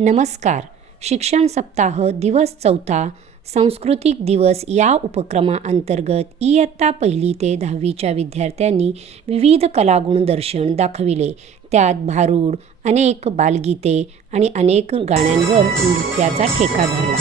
नमस्कार. शिक्षण सप्ताह दिवस 4 सांस्कृतिक दिवस या उपक्रमाअंतर्गत इयत्ता 1ली ते 10वीच्या विद्यार्थ्यांनी विविध कलागुण दर्शन दाखविले. त्यात भारूड, अनेक बालगीते आणि अनेक गाण्यांवर नृत्याचा ठेका धरला.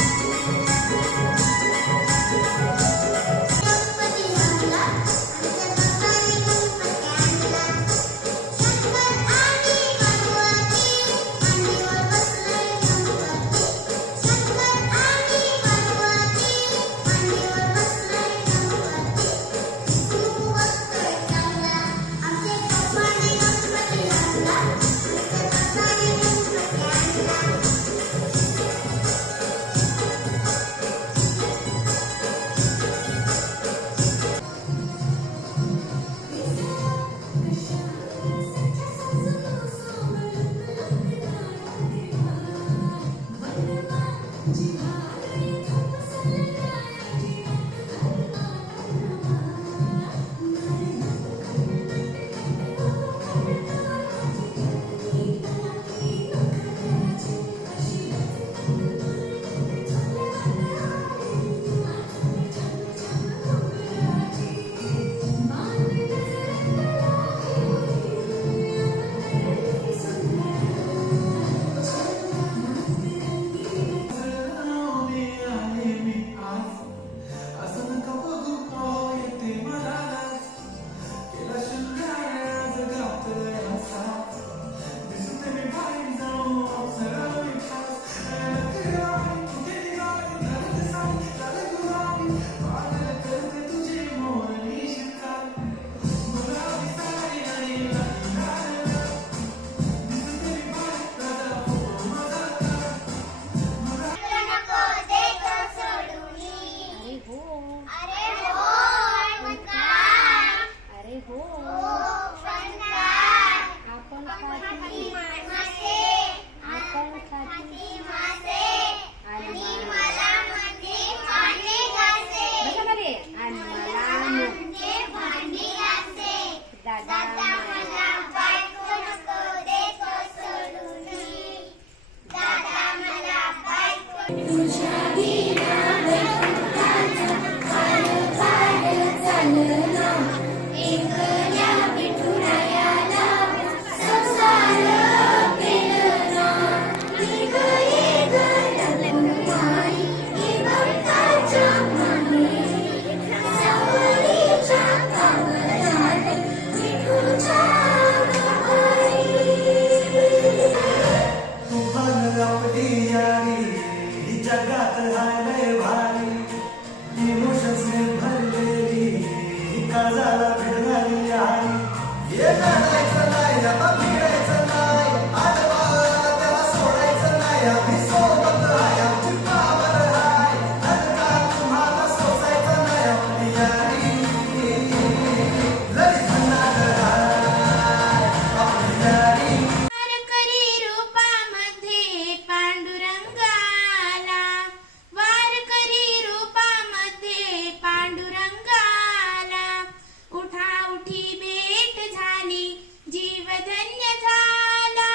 जीवधन्य झाला,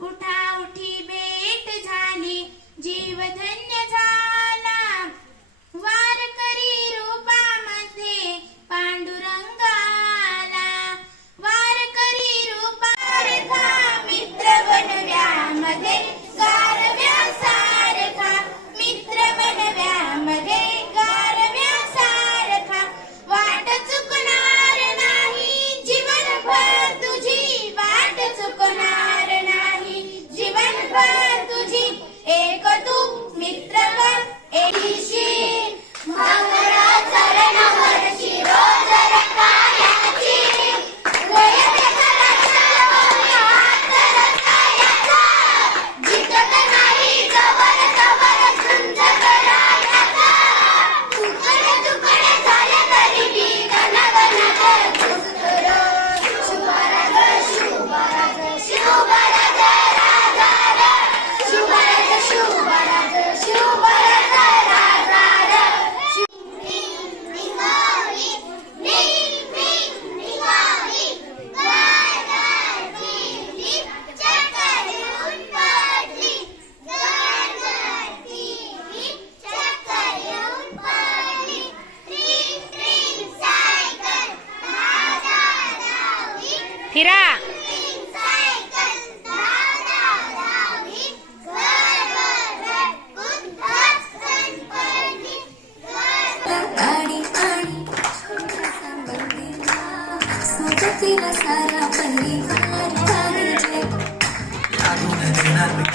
उठा उठी भेट झाली.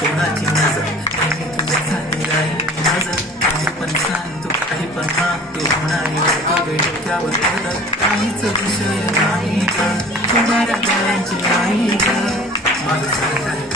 कोणाची नजर नेहमी तुझ्यासाठी राहील नजर काही पण सांग तू काही पण माग तू होणारी बायको डोक्यावर पदर काहीच विषय नाही ग होणाऱ्या डोळ्यांची आई ग माझं सरकार